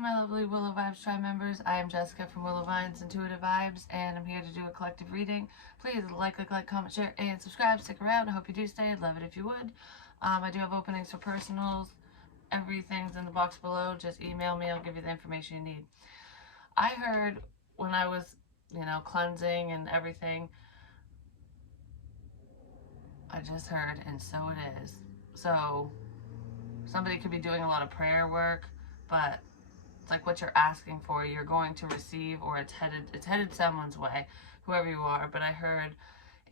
my lovely Willow Vibes Tribe members. I am Jessica from Willow Vines Intuitive Vibes, and I'm here to do a collective reading. Please like, comment, share, and subscribe. Stick around. I hope you do stay. I'd love it if you would. I do have openings for personals. Everything's in the box below. Just email me. I'll give you the information you need. I heard when I was, cleansing and everything, I just heard, and so it is. So somebody could be doing a lot of prayer work, but it's like what you're asking for, you're going to receive, or it's headed someone's way, whoever you are. But I heard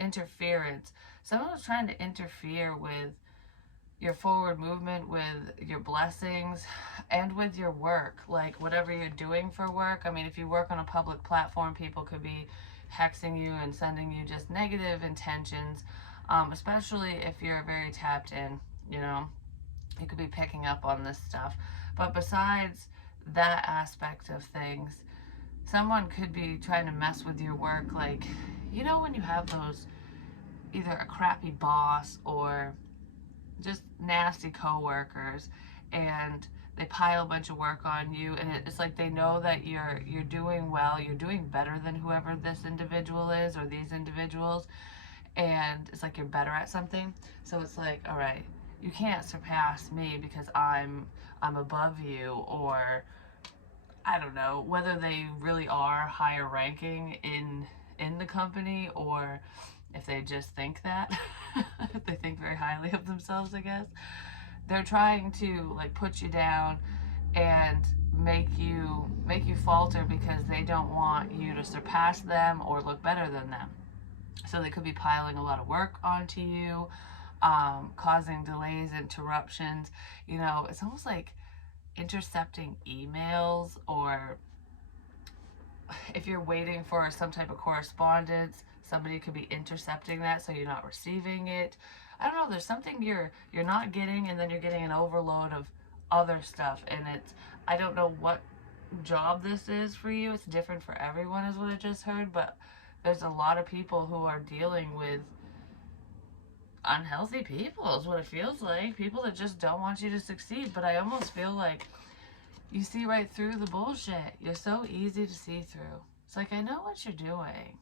interference. Someone was trying to interfere with your forward movement, with your blessings, and with your work, like whatever you're doing for work. I mean, if you work on a public platform, people could be hexing you and sending you just negative intentions, especially if you're very tapped in, you could be picking up on this stuff. But besides that aspect of things, someone could be trying to mess with your work. Like, when you have those, either a crappy boss or just nasty coworkers, and they pile a bunch of work on you, and it's like they know that you're doing well, you're doing better than whoever this individual is, or these individuals, and it's like you're better at something. So it's like, all right, you can't surpass me because I'm above you, or I don't know whether they really are higher ranking in the company, or if they just think that. If they think very highly of themselves, I guess. They're trying to like put you down and make you falter because they don't want you to surpass them or look better than them. So they could be piling a lot of work onto you, causing delays, interruptions. It's almost like intercepting emails, or if you're waiting for some type of correspondence, somebody could be intercepting that so you're not receiving it. I don't know, there's something you're not getting, and then you're getting an overload of other stuff, and I don't know what job this is for you. It's different for everyone is what I just heard, but there's a lot of people who are dealing with unhealthy people is what it feels like. People that just don't want you to succeed. But I almost feel like you see right through the bullshit. You're so easy to see through. It's like, I know what you're doing.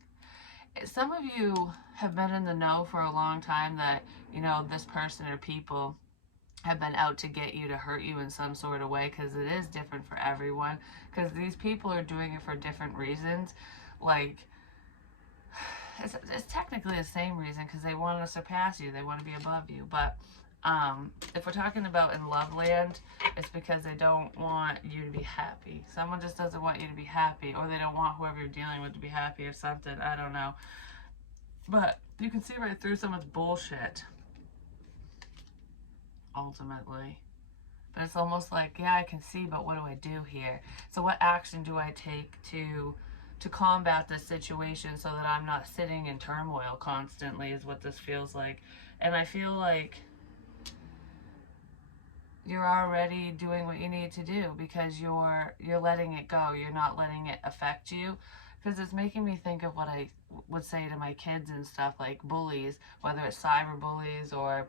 Some of you have been in the know for a long time that, this person or people have been out to get you, to hurt you in some sort of way, because it is different for everyone, because these people are doing it for different reasons. Like, it's technically the same reason, because they want to surpass you, they want to be above you. But if we're talking about in love land, it's because they don't want you to be happy. Someone just doesn't want you to be happy, or they don't want whoever you're dealing with to be happy or something. I don't know. But you can see right through someone's bullshit, ultimately. But it's almost like, yeah, I can see, but what do I do here? So what action do I take to combat this situation so that I'm not sitting in turmoil constantly, is what this feels like. And I feel like you're already doing what you need to do, because you're letting it go. You're not letting it affect you, because it's making me think of what I would say to my kids and stuff, like bullies, whether it's cyber bullies or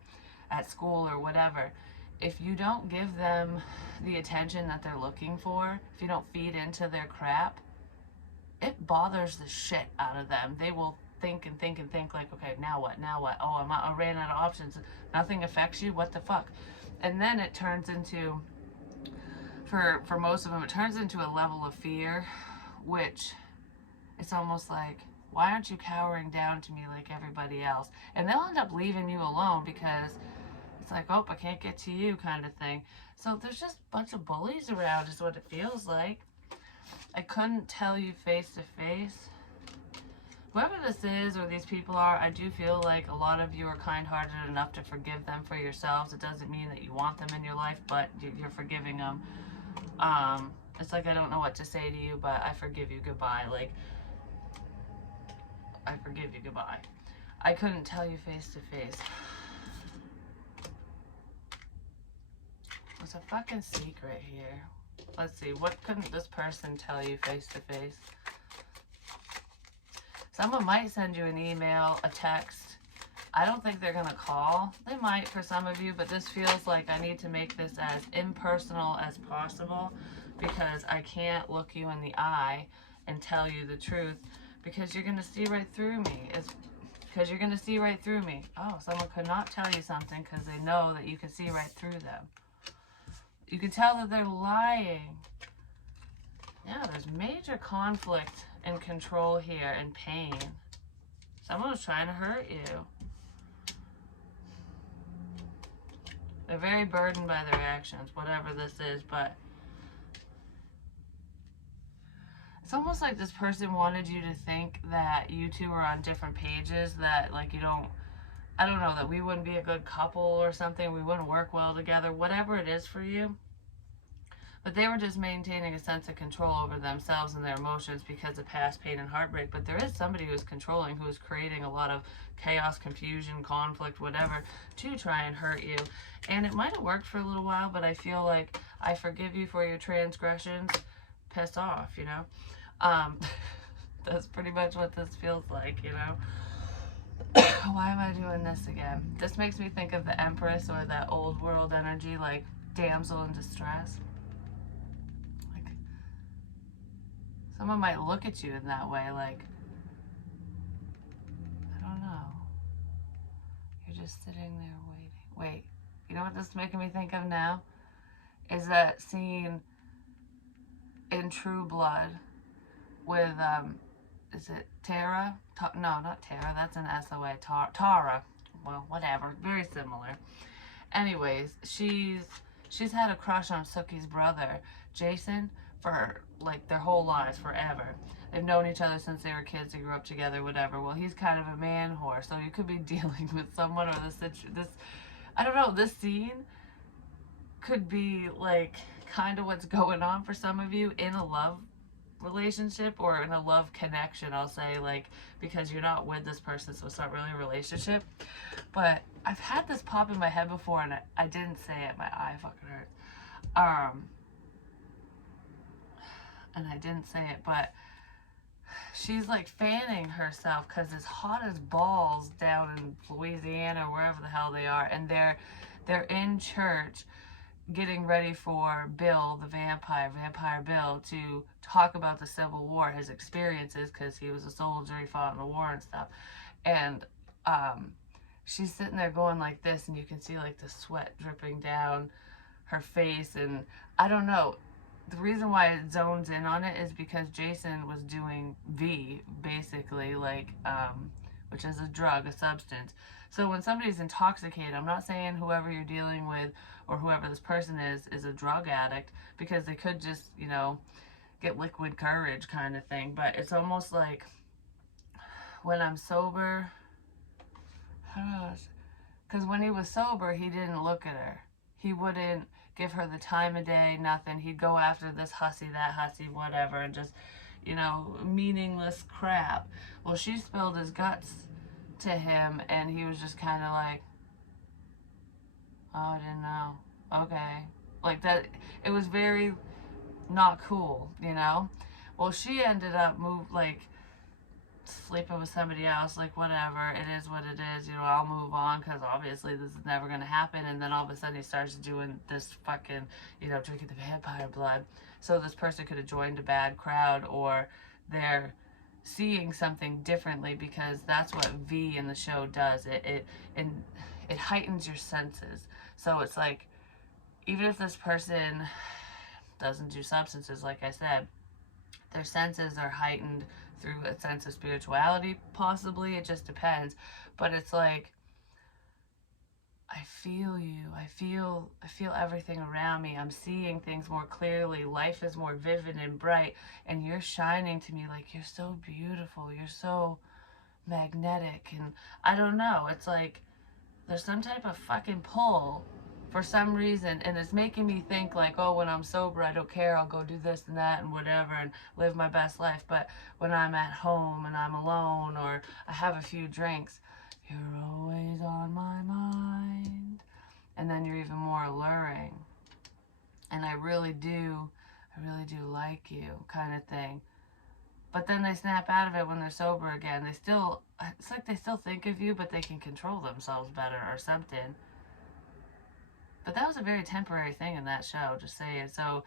at school or whatever. If you don't give them the attention that they're looking for, if you don't feed into their crap, it bothers the shit out of them. They will think and think and think, like, okay, now what? Oh, I ran out of options. Nothing affects you? What the fuck? And then it turns into, for most of them, it turns into a level of fear, which it's almost like, why aren't you cowering down to me like everybody else? And they'll end up leaving you alone, because it's like, oh, I can't get to you kind of thing. So there's just a bunch of bullies around is what it feels like. I couldn't tell you face to face. Whoever this is, or these people are, I do feel like a lot of you are kind-hearted enough to forgive them for yourselves. It doesn't mean that you want them in your life, but you're forgiving them. It's like, I don't know what to say to you, but I forgive you, goodbye. Like, I forgive you, goodbye. I couldn't tell you face to face. There's a fucking secret here. Let's see, what couldn't this person tell you face to face? Someone might send you an email, a text, I don't think they're going to call. They might for some of you, but this feels like I need to make this as impersonal as possible because I can't look you in the eye and tell you the truth because you're going to see right through me. It's because you're going to see right through me. Oh, someone could not tell you something because they know that you can see right through them. You can tell that they're lying. Yeah, there's major conflict and control here and pain. Someone was trying to hurt you. They're very burdened by their actions, whatever this is, but it's almost like this person wanted you to think that you two are on different pages, that like you don't, I don't know, that we wouldn't be a good couple or something, we wouldn't work well together, whatever it is for you. But they were just maintaining a sense of control over themselves and their emotions because of past pain and heartbreak. But there is somebody who's controlling, who's creating a lot of chaos, confusion, conflict, whatever, to try and hurt you. And it might have worked for a little while, but I feel like I forgive you for your transgressions. Pissed off, you know? That's pretty much what this feels like, you know? Why am I doing this again? This makes me think of the Empress or that old world energy, like damsel in distress. Someone might look at you in that way, like, I don't know. You're just sitting there waiting. Wait, you know what this is making me think of now? Is that scene in True Blood with, is it Tara? No, not Tara, that's an SOA. Tara. Well, whatever, very similar. Anyways, she's had a crush on Sookie's brother, Jason, for like their whole lives, forever. They've known each other since they were kids. They grew up together, whatever. Well, he's kind of a man whore, so you could be dealing with someone or this. I don't know. This scene could be like kind of what's going on for some of you in a love relationship or in a love connection. I'll say, like, because you're not with this person, so it's not really a relationship. But I've had this pop in my head before, and I didn't say it. My eye fucking hurts. And I didn't say it, but she's like fanning herself because it's hot as balls down in Louisiana or wherever the hell they are, and they're in church getting ready for Bill, the vampire Bill, to talk about the Civil War, his experiences, because he was a soldier, he fought in the war and stuff. And she's sitting there going like this, and you can see like the sweat dripping down her face, and I don't know. The reason why it zones in on it is because Jason was doing V, basically, like, which is a drug, a substance. So when somebody's intoxicated, I'm not saying whoever you're dealing with or whoever this person is a drug addict, because they could just, you know, get liquid courage kind of thing. But it's almost like when I'm sober, because when he was sober, he didn't look at her. He wouldn't give her the time of day, nothing. He'd go after this hussy, that hussy, whatever, and just, you know, meaningless crap. Well, she spilled his guts to him, and he was just kind of like, oh, I didn't know. Okay. Like that, it was very not cool, you know? Well, she ended up sleeping with somebody else, like, whatever, it is what it is, you know, I'll move on, because obviously this is never going to happen. And then all of a sudden he starts doing this fucking, you know, drinking the vampire blood. So this person could have joined a bad crowd, or they're seeing something differently, because that's what V in the show does. It heightens your senses. So it's like, even if this person doesn't do substances, like I said, their senses are heightened through a sense of spirituality, possibly. It just depends. But it's like, I feel you. I feel everything around me. I'm seeing things more clearly. Life is more vivid and bright, and you're shining to me like you're so beautiful. You're so magnetic, and I don't know. It's like there's some type of fucking pull for some reason, and it's making me think like, oh, when I'm sober, I don't care, I'll go do this and that and whatever and live my best life. But when I'm at home and I'm alone, or I have a few drinks, you're always on my mind, and then you're even more alluring, and I really do like you, kind of thing. But then they snap out of it when they're sober again. They still it's like they still think of you, but they can control themselves better or something. But that was a very temporary thing in that show, just saying. So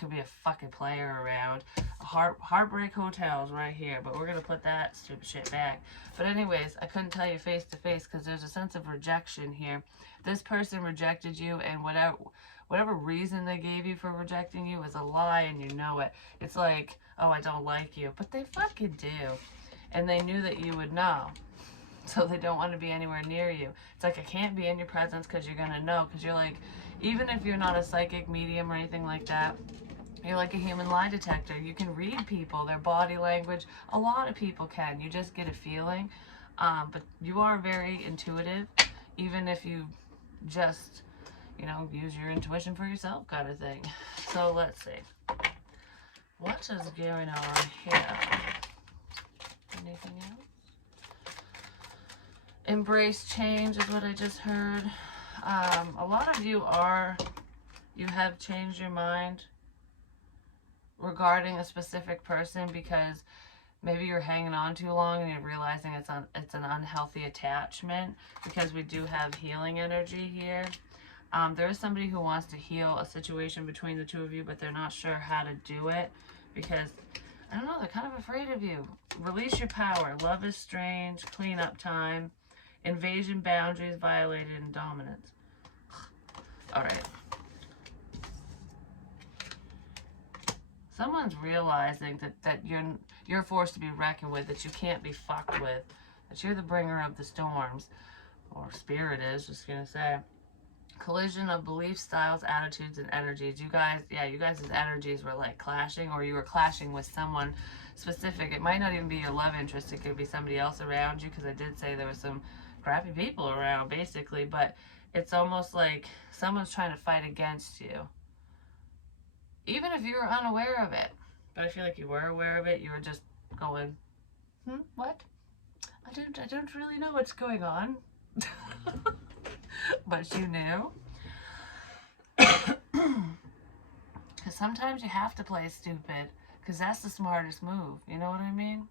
could be a fucking player around. Heartbreak Hotels right here, but we're gonna put that stupid shit back. But anyways, I couldn't tell you face to face because there's a sense of rejection here. This person rejected you, and whatever reason they gave you for rejecting you is a lie, and you know it. It's like, oh, I don't like you, but they fucking do, and they knew that you would know. So they don't want to be anywhere near you. It's like, I can't be in your presence because you're going to know. Because you're like, even if you're not a psychic medium or anything like that, you're like a human lie detector. You can read people, their body language. A lot of people can. You just get a feeling. But you are very intuitive, even if you just, use your intuition for yourself kind of thing. So let's see. What is going on here? Anything else? Embrace change is what I just heard. A lot of you have changed your mind regarding a specific person because maybe you're hanging on too long and you're realizing it's an unhealthy attachment, because we do have healing energy here. There is somebody who wants to heal a situation between the two of you, but they're not sure how to do it because, I don't know, they're kind of afraid of you. Release your power. Love is strange. Clean up time. Invasion, boundaries violated, and dominance. All right. Someone's realizing that you're a force to be reckoned with, that you can't be fucked with, that you're the bringer of the storms, or spirit is, just gonna say. Collision of belief styles, attitudes, and energies. You guys' energies were like clashing, or you were clashing with someone specific. It might not even be your love interest. It could be somebody else around you, because I did say there was some crappy people around, basically. But it's almost like someone's trying to fight against you, even if you were unaware of it. But I feel like you were aware of it. You were just going, what? I don't really know what's going on. But you knew. Because sometimes you have to play stupid, because that's the smartest move. You know what I mean?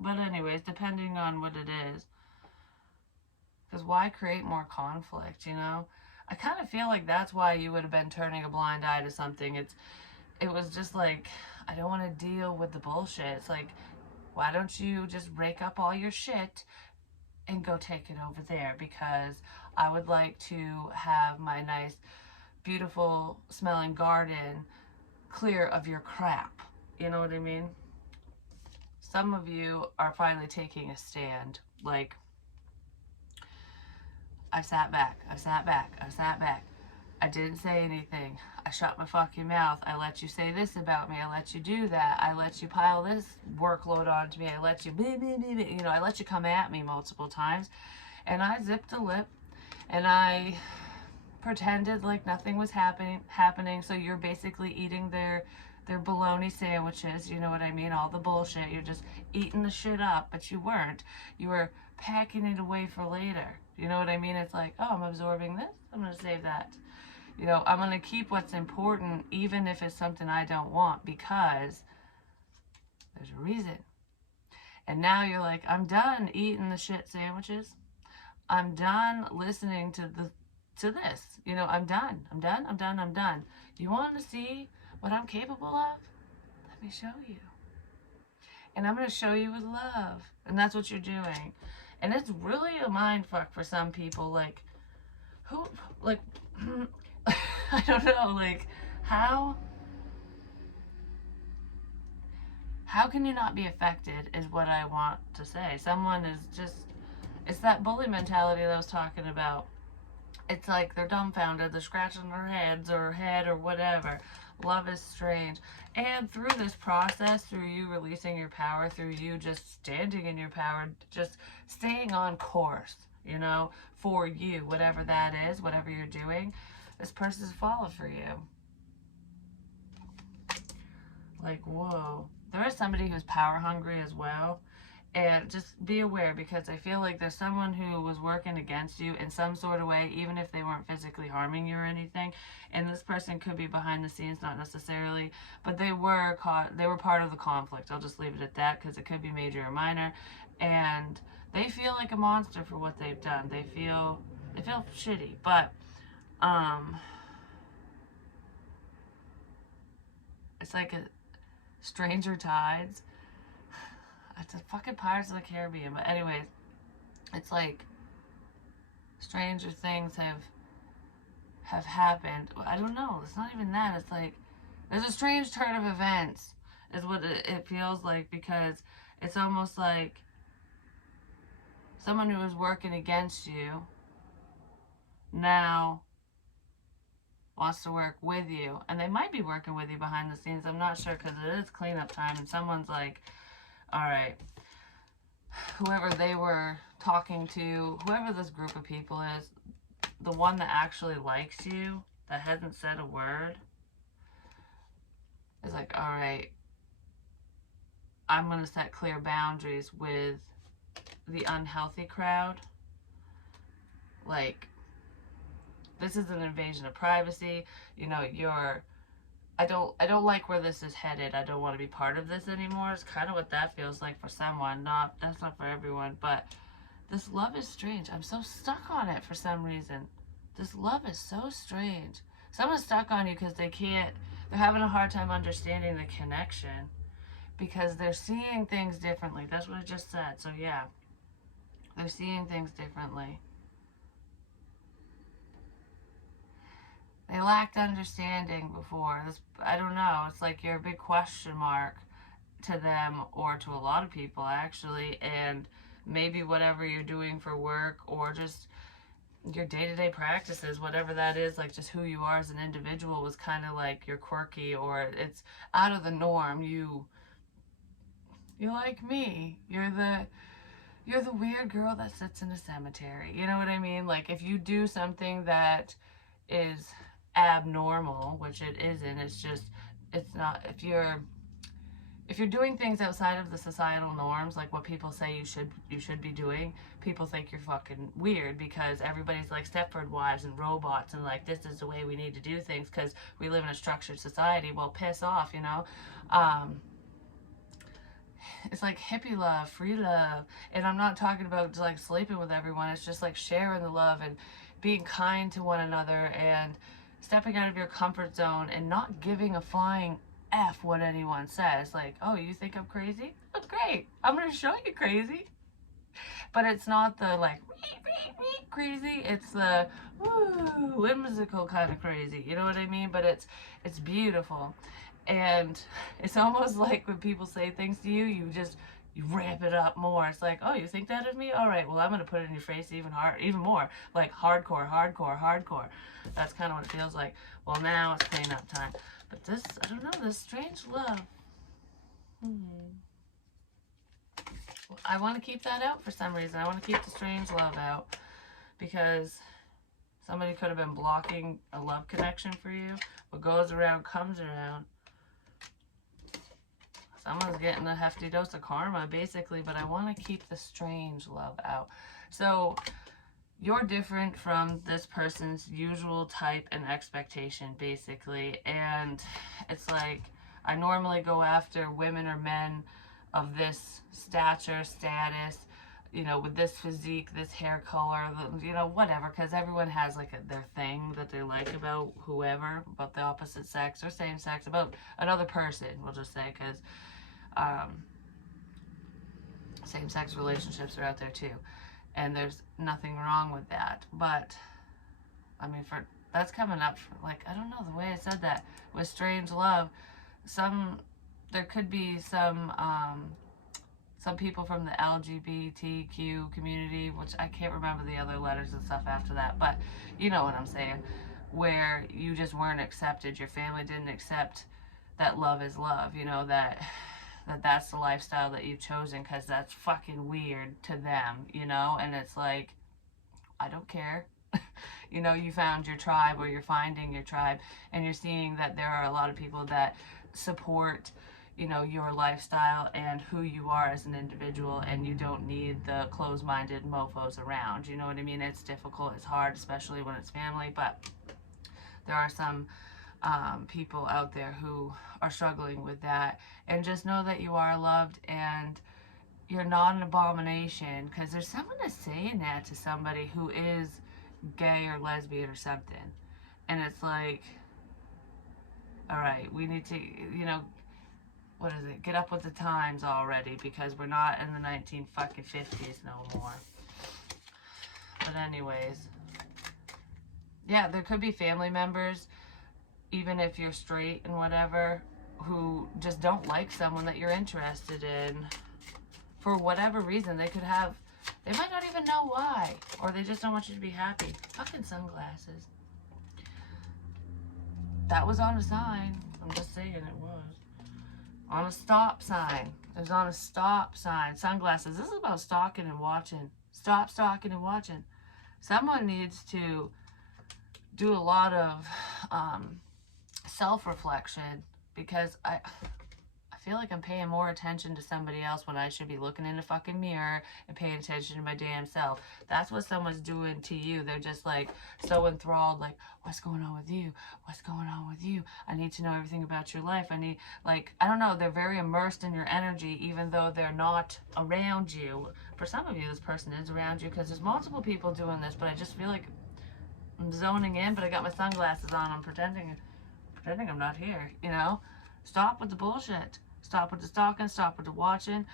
But anyways, depending on what it is. Because why create more conflict, I kind of feel like that's why you would have been turning a blind eye to something. It was just like, I don't want to deal with the bullshit. It's like, why don't you just rake up all your shit and go take it over there? Because I would like to have my nice, beautiful smelling garden clear of your crap. You know what I mean? Some of you are finally taking a stand. Like, I sat back. I didn't say anything. I shut my fucking mouth. I let you say this about me. I let you do that. I let you pile this workload onto me. I let you, I let you come at me multiple times. And I zipped a lip. And I pretended like nothing was happening. So you're basically eating their bologna sandwiches. You know what I mean? All the bullshit. You're just eating the shit up. But you weren't. You were packing it away for later. You know what I mean? It's like, oh, I'm absorbing this. I'm going to save that. I'm going to keep what's important, even if it's something I don't want, because there's a reason. And now you're like, I'm done eating the shit sandwiches. I'm done listening to this. I'm done. You want to see what I'm capable of? Let me show you. And I'm going to show you with love. And that's what you're doing. And it's really a mind fuck for some people. Like, who, like, I don't know, like, how can you not be affected is what I want to say. Someone is just, it's that bully mentality that I was talking about. It's like they're dumbfounded, they're scratching their heads or head or whatever. Love is strange. And through this process, through you releasing your power, through you just standing in your power, just staying on course, for you, whatever that is, whatever you're doing, this person's falling for you. Like, whoa. There is somebody who's power hungry as well. And just be aware, because I feel like there's someone who was working against you in some sort of way, even if they weren't physically harming you or anything. And this person could be behind the scenes, not necessarily, but they were caught, they were part of the conflict. I'll just leave it at that, because it could be major or minor. And they feel like a monster for what they've done. They feel shitty. But it's like a Stranger Tides. It's a fucking Pirates of the Caribbean. But anyways, it's like stranger things have happened. I don't know. It's not even that. It's like there's a strange turn of events, is what it feels like, because it's almost like someone who was working against you now wants to work with you, and they might be working with you behind the scenes. I'm not sure, because it is cleanup time, and someone's like, all right, whoever they were talking to, whoever this group of people is, the one that actually likes you, that hasn't said a word, is like, all right, I'm going to set clear boundaries with the unhealthy crowd. Like, this is an invasion of privacy. You know, I don't like where this is headed. I don't want to be part of this anymore. It's kind of what that feels like for someone. That's not for everyone, but this love is strange. I'm so stuck on it for some reason. This love is so strange. Someone's stuck on you because they're having a hard time understanding the connection, because they're seeing things differently. That's what I just said. So yeah, they're seeing things differently. They lacked understanding before. I don't know. It's like you're a big question mark to them, or to a lot of people actually, and maybe whatever you're doing for work, or just your day-to-day practices, whatever that is, like just who you are as an individual, was kind of like you're quirky, or it's out of the norm. You're like me. You're the weird girl that sits in a cemetery. You know what I mean? Like, if you do something that is abnormal, which it isn't, it's not, if you're doing things outside of the societal norms, like what people say you should be doing, people think you're fucking weird, because everybody's like Stepford wives and robots, and like, this is the way we need to do things because we live in a structured society. Well, piss off, you know. It's like hippie love, free love. And I'm not talking about like sleeping with everyone. It's just like sharing the love and being kind to one another, and stepping out of your comfort zone and not giving a flying F what anyone says. Like, oh, you think I'm crazy? That's great. I'm going to show you crazy. But it's not the like crazy. It's the woo, whimsical kind of crazy. You know what I mean? But it's beautiful. And it's almost like when people say things to you, you ramp it up more. It's like, oh, you think that of me? All right, well, I'm gonna put it in your face even more, like hardcore, hardcore, hardcore. That's kind of what it feels like. Well, now it's cleanup time. But this, I don't know, this strange love. I want to keep that out for some reason. I want to keep the strange love out, because somebody could have been blocking a love connection for you. What goes around comes around. Someone's getting a hefty dose of karma, basically, but I want to keep the strange love out. So you're different from this person's usual type and expectation, basically. And it's like, I normally go after women or men of this stature, status, you know, with this physique, this hair color, you know, whatever, because everyone has like their thing that they like about whoever, about the opposite sex or same sex, about another person, we'll just say, because same-sex relationships are out there too, and there's nothing wrong with that. But I mean, for that's coming up for, like, I don't know, the way I said that with strange love, there could be some people from the LGBTQ community, which I can't remember the other letters and stuff after that, but you know what I'm saying, where you just weren't accepted. Your family didn't accept that love is love, you know, that's the lifestyle that you've chosen because that's fucking weird to them, you know. And it's like, I don't care. You know, you found your tribe, or you're finding your tribe, and you're seeing that there are a lot of people that support you know, your lifestyle and who you are as an individual, and you don't need the closed-minded mofos around. You know what I mean? It's difficult, it's hard, especially when it's family, but there are some people out there who are struggling with that. And just know that you are loved and you're not an abomination, because there's someone that's saying that to somebody who is gay or lesbian or something. And it's like, all right, we need to, you know, what is it? Get up with the times already, because we're not in the 1950s no more. But anyways, yeah, there could be family members, even if you're straight and whatever, who just don't like someone that you're interested in for whatever reason. They could have, they might not even know why, or they just don't want you to be happy. Fucking sunglasses. That was on a sign. I'm just saying it was. On a stop sign. It was on a stop sign. Sunglasses. This is about stalking and watching. Stop stalking and watching. Someone needs to do a lot of self-reflection, because I feel like I'm paying more attention to somebody else when I should be looking in the fucking mirror and paying attention to my damn self. That's what someone's doing to you. They're just like so enthralled, like, what's going on with you? What's going on with you? I need to know everything about your life. I need, like, I don't know, they're very immersed in your energy, even though they're not around you. For some of you, this person is around you, because there's multiple people doing this, but I just feel like I'm zoning in, but I got my sunglasses on. I'm pretending I'm not here, you know? Stop with the bullshit. Stop with the stalking. Stop with the watching.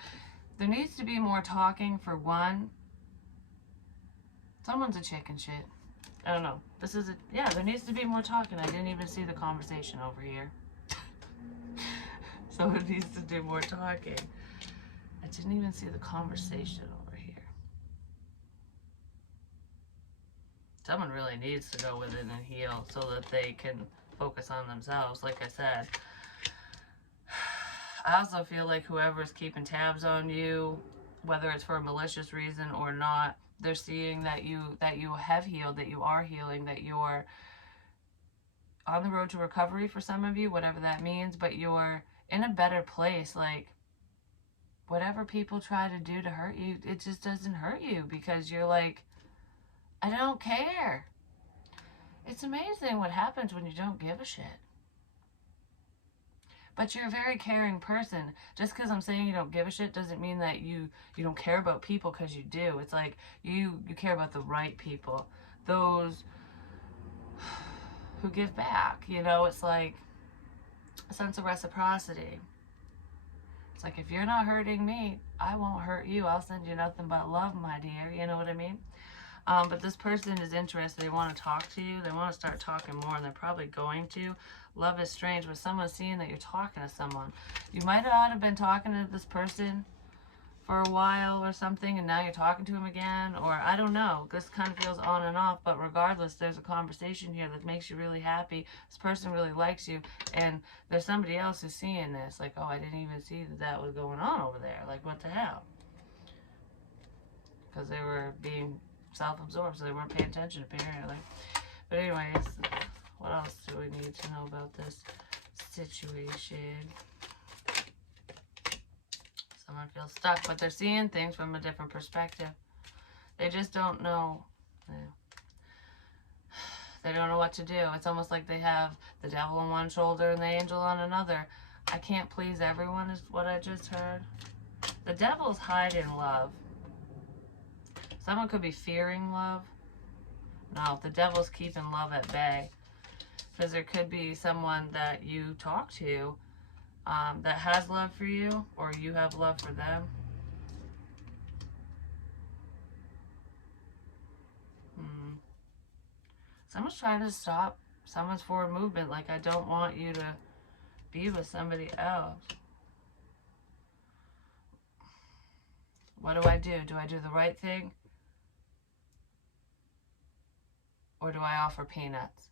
There needs to be more talking, for one. Someone's a chicken shit. I don't know. This is a, yeah, there needs to be more talking. I didn't even see the conversation over here. Someone needs to do more talking. I didn't even see the conversation over here. Someone really needs to go within and heal so that they can focus on themselves, like I said. I also feel like whoever's keeping tabs on you, whether it's for a malicious reason or not, they're seeing that you have healed, that you are healing, that you're on the road to recovery for some of you, whatever that means, but you're in a better place. Like, whatever people try to do to hurt you, it just doesn't hurt you, because you're like, I don't care. It's amazing what happens when you don't give a shit. But you're a very caring person. Just because I'm saying you don't give a shit doesn't mean that you don't care about people, because you do. It's like you care about the right people. Those who give back, you know? It's like a sense of reciprocity. It's like, if you're not hurting me, I won't hurt you. I'll send you nothing but love, my dear. You know what I mean? But this person is interested. They want to talk to you. They want to start talking more, and they're probably going to. Love is strange. When someone's seeing that you're talking to someone, you might not have been talking to this person for a while or something, and now you're talking to him again, or I don't know. This kind of feels on and off, but regardless, there's a conversation here that makes you really happy. This person really likes you, and there's somebody else who's seeing this, like, oh, I didn't even see that was going on over there. Like, what the hell? Because they were being self-absorbed, so they weren't paying attention, apparently. But anyways, what else do we need to know about this situation? Someone feels stuck, but they're seeing things from a different perspective. They just don't know. They don't know what to do. It's almost like they have the devil on one shoulder and the angel on another. I can't please everyone is what I just heard. The devil's hiding love. Someone could be fearing love. No, the devil's keeping love at bay. Because there could be someone that you talk to that has love for you, or you have love for them. Someone's trying to stop someone's forward movement. Like, I don't want you to be with somebody else. What do I do? Do I do the right thing? Or do I offer peanuts?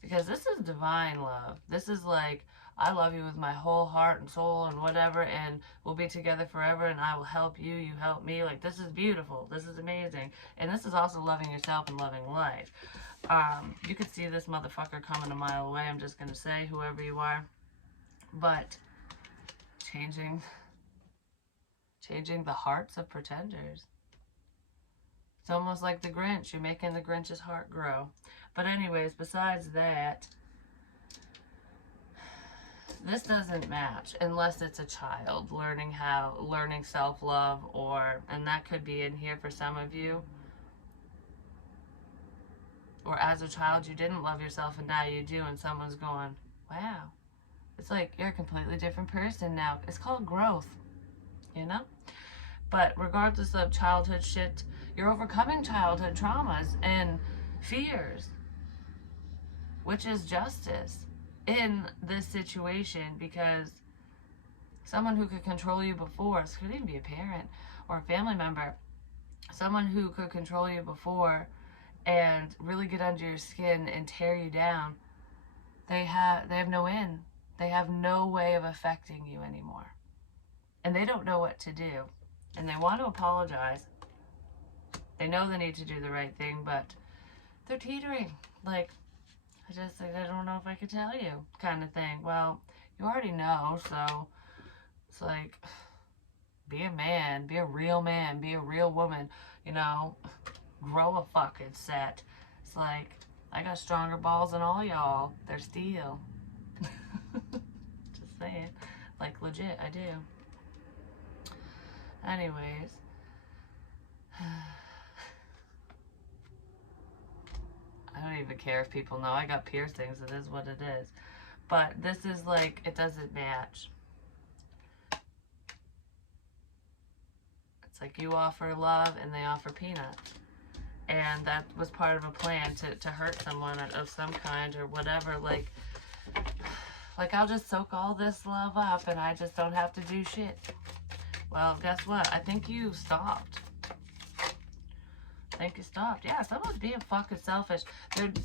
Because this is divine love. This is like, I love you with my whole heart and soul and whatever, and we'll be together forever, and I will help you, you help me. Like, this is beautiful. This is amazing. And this is also loving yourself and loving life. You could see this motherfucker coming a mile away. I'm just going to say, whoever you are. But changing the hearts of pretenders. It's almost like the Grinch. You're making the Grinch's heart grow. But anyways, besides that, this doesn't match unless it's a child learning self-love, and that could be in here for some of you. Or as a child, you didn't love yourself and now you do, and someone's going, wow. It's like you're a completely different person now. It's called growth, you know? But regardless of childhood shit, you're overcoming childhood traumas and fears, which is justice in this situation, because someone who could control you before, this could even be a parent or a family member, someone who could control you before and really get under your skin and tear you down, they have no in. They have no way of affecting you anymore. And they don't know what to do. And they want to apologize. They know they need to do the right thing, but they're teetering. Like, I don't know if I could tell you, kind of thing. Well, you already know, so it's like, be a man, be a real man, be a real woman, you know, grow a fucking set. It's like, I got stronger balls than all y'all. They're steel. Just saying. Like, legit, I do. Anyways. I don't even care if people know I got piercings. It is what it is. But this is like, it doesn't match. It's like you offer love and they offer peanuts. And that was part of a plan to hurt someone of some kind or whatever. Like I'll just soak all this love up and I just don't have to do shit. Well, guess what? I think you stopped. Yeah, someone's being fucking selfish.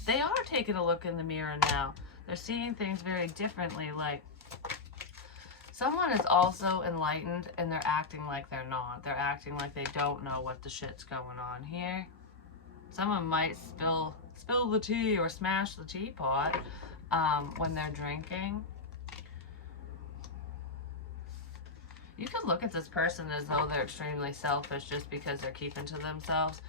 They are taking a look in the mirror now. They're seeing things very differently. Like, someone is also enlightened and they're acting like they're not. They're acting like they don't know what the shit's going on here. Someone might spill the tea or smash the teapot when they're drinking. You could look at this person as though they're extremely selfish just because they're keeping to themselves.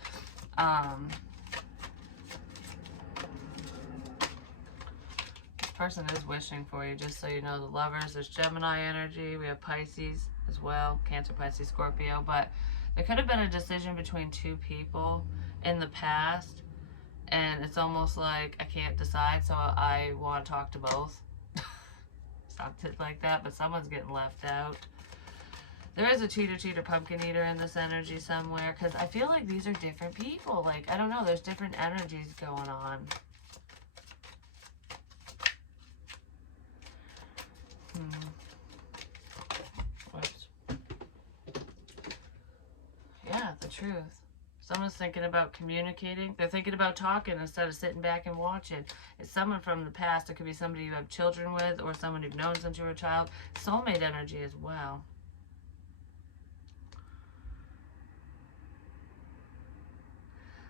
This person is wishing for you, just so you know. The Lovers, there's Gemini energy. We have Pisces as well. Cancer, Pisces, Scorpio. But there could have been a decision between two people in the past. And it's almost like I can't decide, so I want to talk to both. Something like that. But someone's getting left out. There is a cheater, pumpkin eater in this energy somewhere, because I feel like these are different people. Like, I don't know, there's different energies going on. Whoops. Yeah, the truth. Someone's thinking about communicating. They're thinking about talking instead of sitting back and watching. It's someone from the past. It could be somebody you have children with or someone you've known since you were a child. Soulmate energy as well.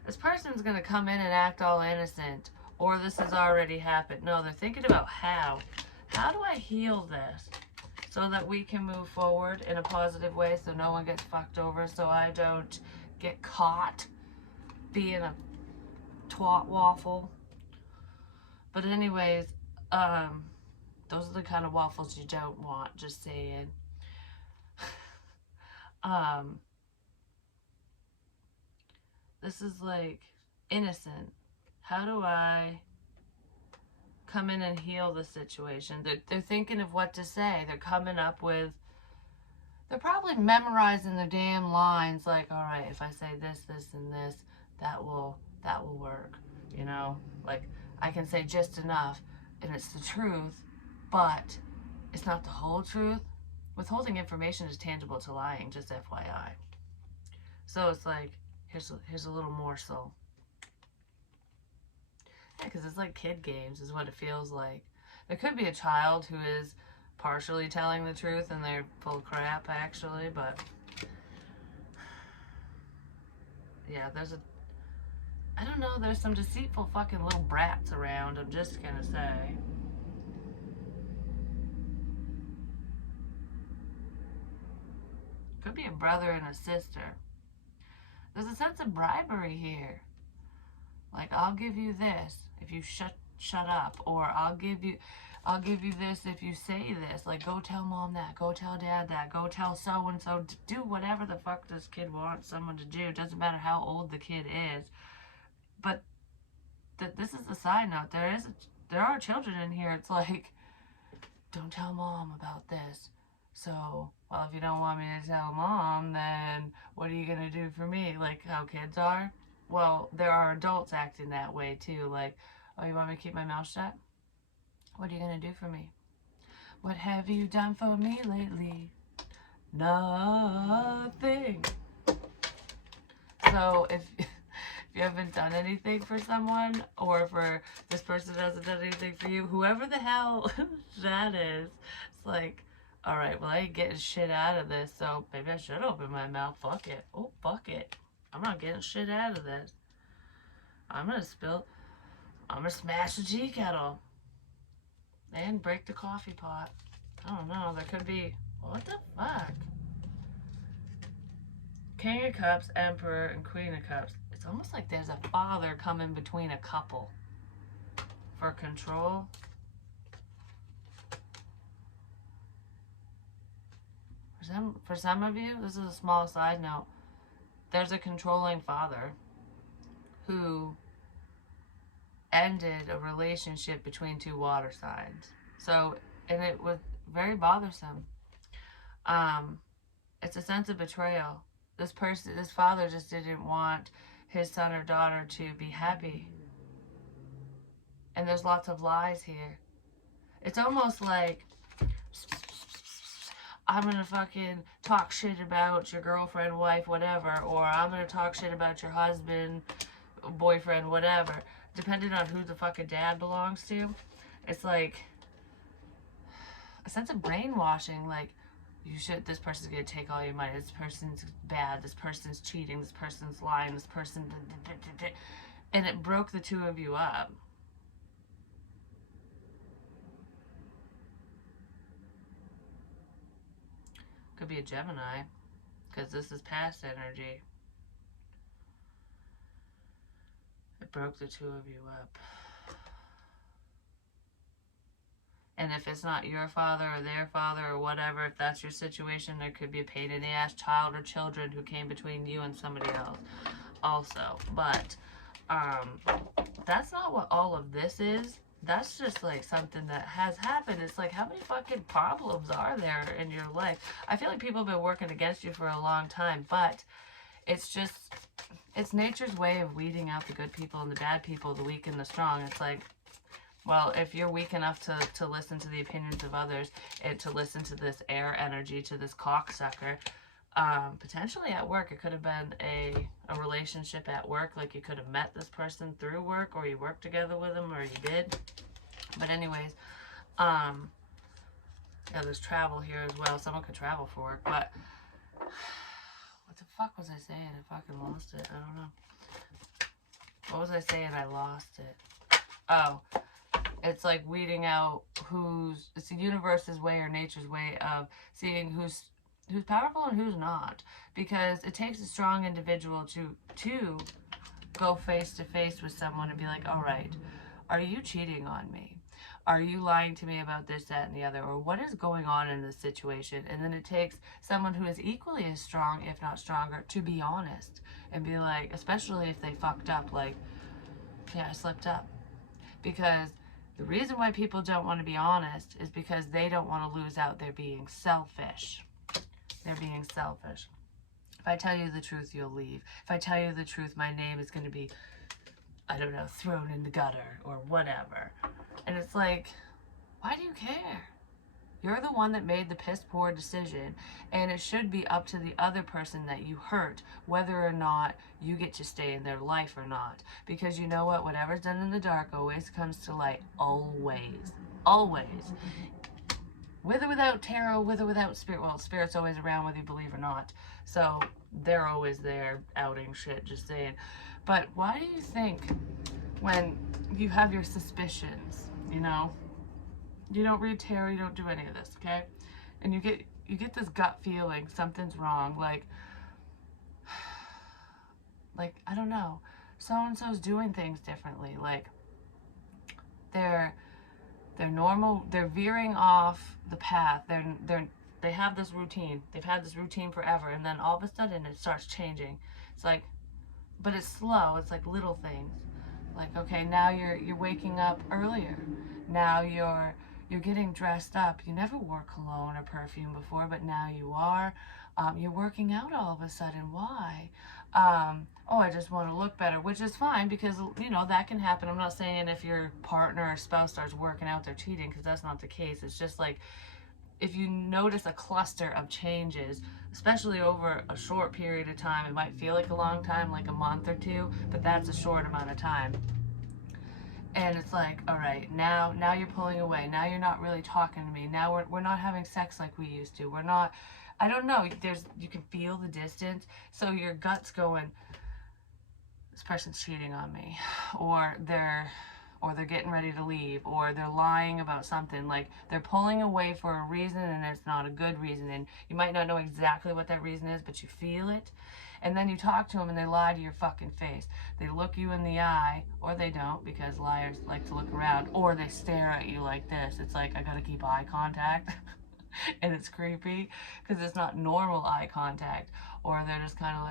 This person's going to come in and act all innocent, or this has already happened. No, they're thinking about how. How do I heal this so that we can move forward in a positive way so no one gets fucked over, so I don't get caught being a twat waffle. But anyways, those are the kind of waffles you don't want, just saying. This is like innocent. How do I come in and heal the situation? They're thinking of what to say. They're coming up with, they're probably memorizing their damn lines. Like, all right, if I say this, this, and this, that will work. You know, like I can say just enough, and it's the truth, but it's not the whole truth. Withholding information is tangible to lying, just FYI. So it's like, here's a little morsel. Yeah, because it's like kid games is what it feels like. There could be a child who is partially telling the truth and they're full of crap, actually, but yeah, I don't know, there's some deceitful fucking little brats around, I'm just gonna say. Could be a brother and a sister. There's a sense of bribery here. Like, I'll give you this if you shut up, or I'll give you this if you say this. Like, go tell mom that, go tell dad that, go tell so and so. Do whatever the fuck this kid wants someone to do. It doesn't matter how old the kid is. But this is the side note. There are children in here. It's like, don't tell mom about this. So, well, if you don't want me to tell mom, then what are you gonna do for me? Like how kids are. Well, there are adults acting that way too. Like, oh, you want me to keep my mouth shut? What are you gonna do for me? What have you done for me lately? Nothing. So if you haven't done anything for someone, or for this person hasn't done anything for you, whoever the hell that is, it's like, all right, well, I ain't getting shit out of this, so maybe I should open my mouth. Fuck it. Oh, fuck it. I'm not getting shit out of this. I'm gonna smash the tea kettle and break the coffee pot. I don't know. There could be, what the fuck? King of Cups, Emperor, and Queen of Cups. It's almost like there's a father coming between a couple for control. For some of you, this is a small side note, there's a controlling father who ended a relationship between two water signs. So, and it was very bothersome. It's a sense of betrayal. This father just didn't want his son or daughter to be happy. And there's lots of lies here. It's almost like, I'm gonna fucking talk shit about your girlfriend, wife, whatever, or I'm gonna talk shit about your husband, boyfriend, whatever, depending on who the fucking dad belongs to. It's like a sense of brainwashing. Like, this person's gonna take all your money, this person's bad, this person's cheating, this person's lying, this person, and it broke the two of you up. Could be a Gemini, because this is past energy. It broke the two of you up. And if it's not your father or their father or whatever, if that's your situation, there could be a pain in the ass child or children who came between you and somebody else also. But that's not what all of this is. That's just like something that has happened. It's like, how many fucking problems are there in your life? I feel like people have been working against you for a long time, but it's nature's way of weeding out the good people and the bad people, the weak and the strong. It's like, well, if you're weak enough to listen to the opinions of others and to listen to this air energy, to this cocksucker, potentially at work, it could have been a relationship at work. Like, you could have met this person through work, or you worked together with them, or you did. But anyways, yeah, there's travel here as well. Someone could travel for work, but what the fuck was I saying? I fucking lost it. I don't know. What was I saying? I lost it. Oh, it's like weeding out it's the universe's way or nature's way of seeing who's powerful and who's not, because it takes a strong individual to go face to face with someone and be like, all right, are you cheating on me? Are you lying to me about this, that, and the other? Or what is going on in this situation? And then it takes someone who is equally as strong, if not stronger, to be honest and be like, especially if they fucked up, like, yeah, I slipped up. Because the reason why people don't want to be honest is because they don't want to lose out. They're being selfish. They're being selfish. If I tell you the truth, you'll leave. If I tell you the truth, my name is going to be, I don't know, thrown in the gutter or whatever. And it's like, why do you care? You're the one that made the piss poor decision, and it should be up to the other person that you hurt whether or not you get to stay in their life or not. Because you know what? Whatever's done in the dark always comes to light. Always. Always. With or without tarot, with or without spirit. Well, spirit's always around whether you believe or not. So they're always there outing shit, just saying. But why do you think when you have your suspicions, you know, you don't read tarot, you don't do any of this, okay? and you get this gut feeling something's wrong, like I don't know, so and so's doing things differently, like they're normal, they're veering off the path, they have this routine, they've had this routine forever, and then all of a sudden it starts changing. It's like, but it's slow, it's like little things, like, okay, now you're waking up earlier, now you're getting dressed up. You never wore cologne or perfume before, but now you are. You're working out all of a sudden. Why? Oh, I just want to look better, which is fine because, that can happen. I'm not saying if your partner or spouse starts working out, they're cheating, because that's not the case. It's just like, if you notice a cluster of changes, especially over a short period of time, it might feel like a long time, like a month or two, but that's a short amount of time. And it's like, all right, now you're pulling away. Now you're not really talking to me. Now we're not having sex like we used to. We're not, I don't know. You can feel the distance. So your gut's going, this person's cheating on me, or they're getting ready to leave, or they're lying about something. Like, they're pulling away for a reason, and it's not a good reason. And you might not know exactly what that reason is, but you feel it. And then you talk to them and they lie to your fucking face. They look you in the eye, or they don't, because liars like to look around, or they stare at you like this. It's like, I gotta keep eye contact. And it's creepy because it's not normal eye contact. Or they're just kind of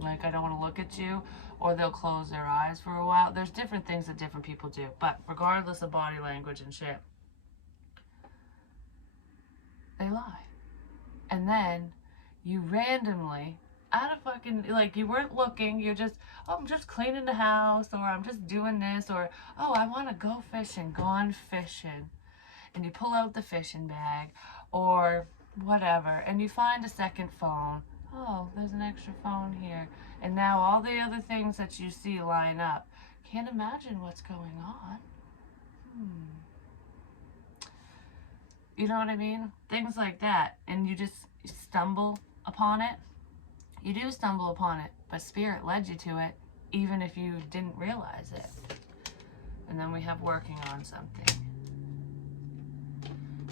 like, I don't want to look at you. Or they'll close their eyes for a while. There's different things that different people do. But regardless of body language and shit, they lie. And then you randomly, out of fucking, like, you weren't looking, you're just, oh, I'm just cleaning the house, or I'm just doing this, or, oh, I want to go fishing, gone fishing. And you pull out the fishing bag, or whatever, and you find a second phone. Oh, there's an extra phone here. And now all the other things that you see line up. Can't imagine what's going on. You know what I mean? Things like that. And you just stumble upon it. You do stumble upon it, but Spirit led you to it, even if you didn't realize it. And then we have working on something.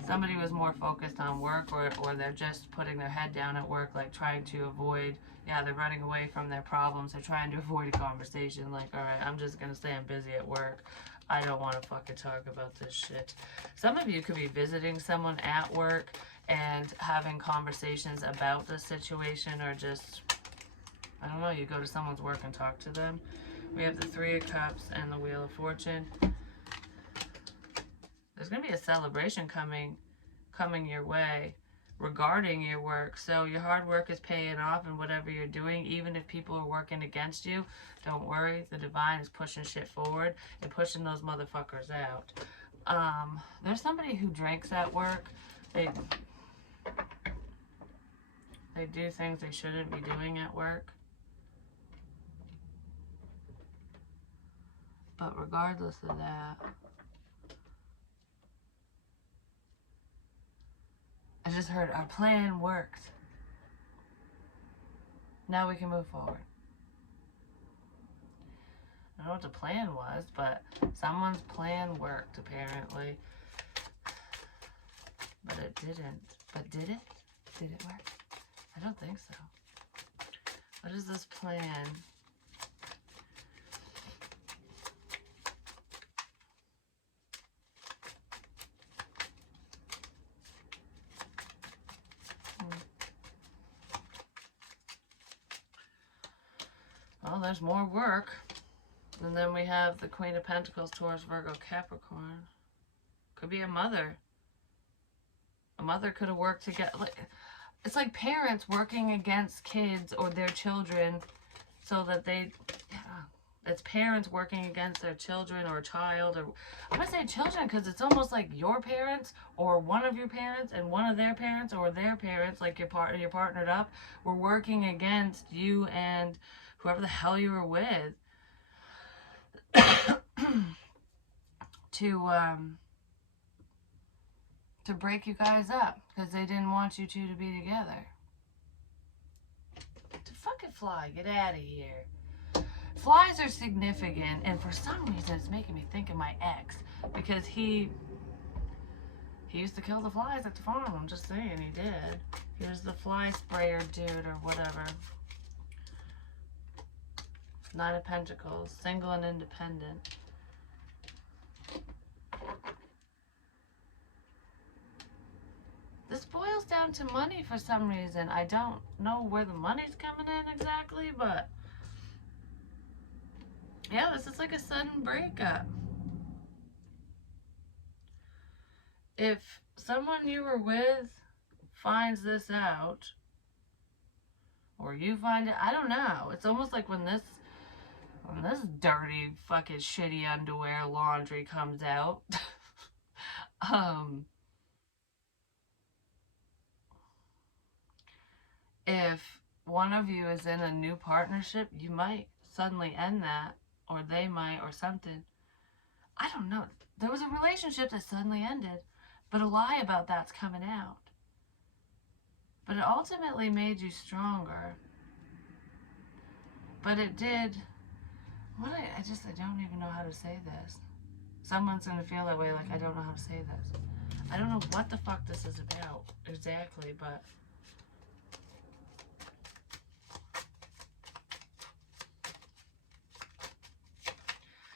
Somebody was more focused on work, or they're just putting their head down at work, like trying to avoid, they're running away from their problems. They're trying to avoid a conversation, like, all right, I'm just going to say I'm busy at work. I don't want to fucking talk about this shit. Some of you could be visiting someone at work and having conversations about the situation, or just, I don't know, you go to someone's work and talk to them. We have the Three of Cups and the Wheel of Fortune. There's going to be a celebration coming your way regarding your work. So your hard work is paying off in whatever you're doing. Even if people are working against you, don't worry. The divine is pushing shit forward and pushing those motherfuckers out. There's somebody who drinks at work. They do things they shouldn't be doing at work. But regardless of that, I just heard our plan worked. Now we can move forward. I don't know what the plan was, but someone's plan worked, apparently. But it didn't. But did it? Did it work? I don't think so. What is this plan? Well, there's more work. And then we have the Queen of Pentacles, Taurus, Virgo, Capricorn. Could be a mother. A mother could have worked together. It's like parents working against kids or their children, so that they, it's parents working against their children or a child, or I'm going to say children because it's almost like your parents or one of your parents and one of their parents or their parents, like you're partnered up, were working against you and whoever the hell you were with to break you guys up because they didn't want you two to be together. To fucking fly, get out of here. Flies are significant, and for some reason it's making me think of my ex, because he He used to kill the flies at the farm. I'm just saying, he did. Here's the fly sprayer dude or whatever. Nine of Pentacles, single and independent. This boils down to money for some reason. I don't know where the money's coming in exactly, but yeah, this is like a sudden breakup. If someone you were with finds this out, or you find it, I don't know. It's almost like when this dirty fucking shitty underwear laundry comes out. If one of you is in a new partnership, you might suddenly end that, or they might, or something. I don't know. There was a relationship that suddenly ended, but a lie about that's coming out. But it ultimately made you stronger. But it did. I don't even know how to say this. Someone's gonna feel that way, like I don't know how to say this. I don't know what the fuck this is about exactly, but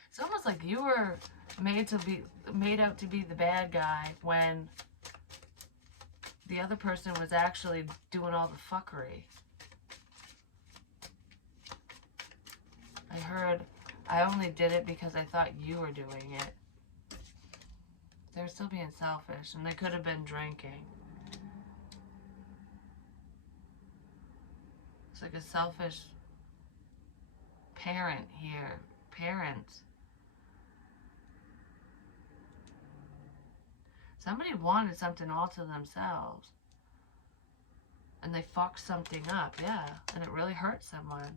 it's almost like you were made out to be the bad guy when the other person was actually doing all the fuckery. I heard, I only did it because I thought you were doing it. They were still being selfish, and they could have been drinking. It's like a selfish parent here. Parents. Somebody wanted something all to themselves. And they fucked something up, yeah. And it really hurt someone.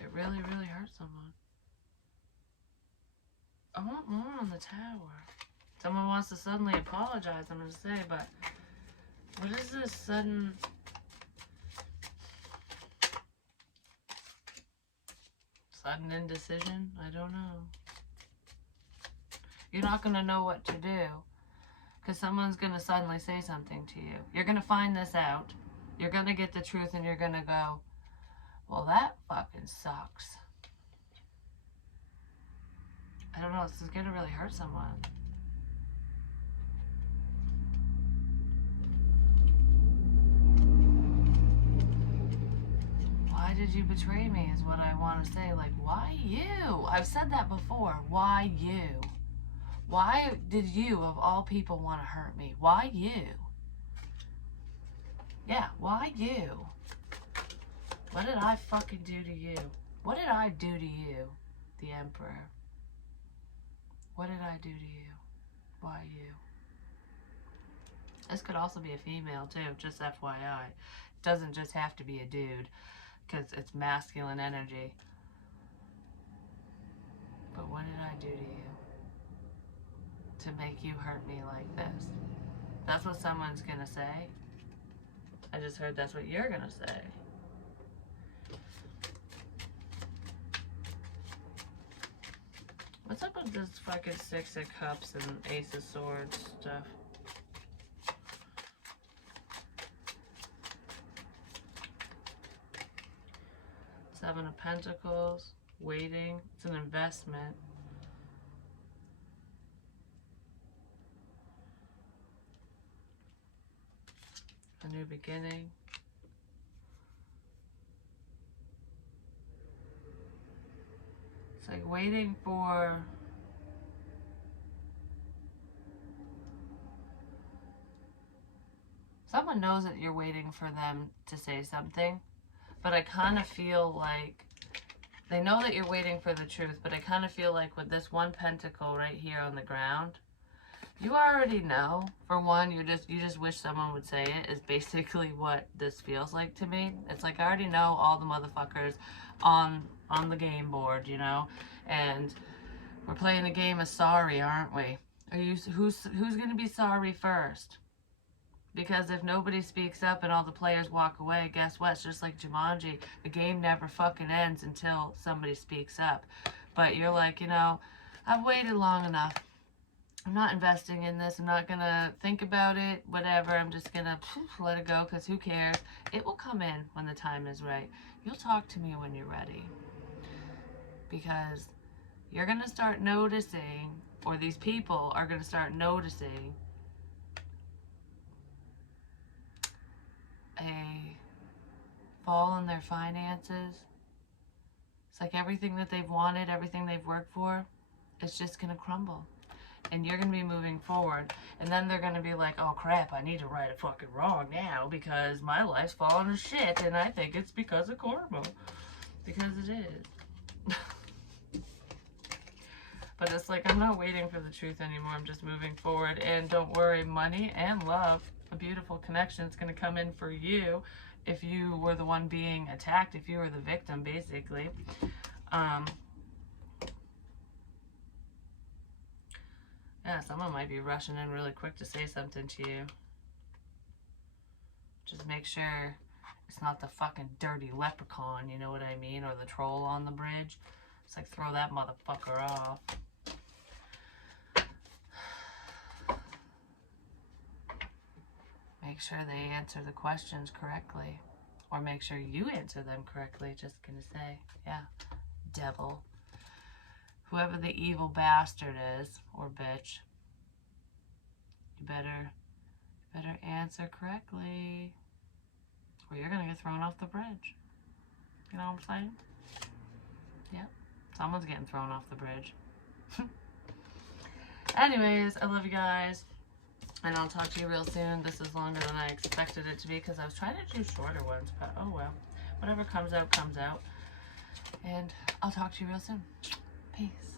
It really, really hurt someone. I want more on the Tower. Someone wants to suddenly apologize, I'm going to say, but what is this sudden... Sudden indecision? I don't know. You're not going to know what to do because someone's going to suddenly say something to you. You're going to find this out. You're going to get the truth and you're going to go, well, that fucking sucks. I don't know. This is going to really hurt someone. Why did you betray me is what I want to say. Like, why you? I've said that before. Why you? Why did you, of all people, want to hurt me? Why you? Yeah, why you? What did I fucking do to you? What did I do to you, the Emperor? What did I do to you? Why you? This could also be a female, too, just FYI. It doesn't just have to be a dude, because it's masculine energy. But what did I do to you to make you hurt me like this? That's what someone's gonna say. I just heard that's what you're gonna say. What's up with this fucking Six of Cups and Ace of Swords stuff? Seven of Pentacles, waiting. It's an investment. A new beginning. It's like waiting for someone knows that you're waiting for them to say something, but I kind of feel like they know that you're waiting for the truth, but I kind of feel like with this one pentacle right here on the ground, you already know. For one, you just wish someone would say it, is basically what this feels like to me. It's like I already know all the motherfuckers on the game board, you know? And we're playing a game of sorry, aren't we? Who's going to be sorry first? Because if nobody speaks up and all the players walk away, guess what? It's just like Jumanji. The game never fucking ends until somebody speaks up. But you're like, you know, I've waited long enough. I'm not investing in this. I'm not going to think about it, whatever. I'm just going to let it go because who cares? It will come in when the time is right. You'll talk to me when you're ready. Because you're going to start noticing, or these people are going to start noticing a fall in their finances. It's like everything that they've wanted, everything they've worked for, it's just going to crumble. And you're going to be moving forward. And then they're going to be like, oh crap, I need to right a fucking wrong now because my life's falling to shit and I think it's because of karma. Because it is. But it's like, I'm not waiting for the truth anymore. I'm just moving forward. And don't worry, money and love, a beautiful connection, is going to come in for you if you were the one being attacked, if you were the victim, basically. Yeah, someone might be rushing in really quick to say something to you. Just make sure it's not the fucking dirty leprechaun, you know what I mean? Or the troll on the bridge. It's like, throw that motherfucker off. Make sure they answer the questions correctly. Or make sure you answer them correctly. Just gonna say, yeah, devil. Whoever the evil bastard is, or bitch, you better answer correctly, or you're gonna get thrown off the bridge. You know what I'm saying? Yep. Someone's getting thrown off the bridge. Anyways, I love you guys. And I'll talk to you real soon. This is longer than I expected it to be because I was trying to do shorter ones, but oh well. Whatever comes out, comes out. And I'll talk to you real soon. Peace.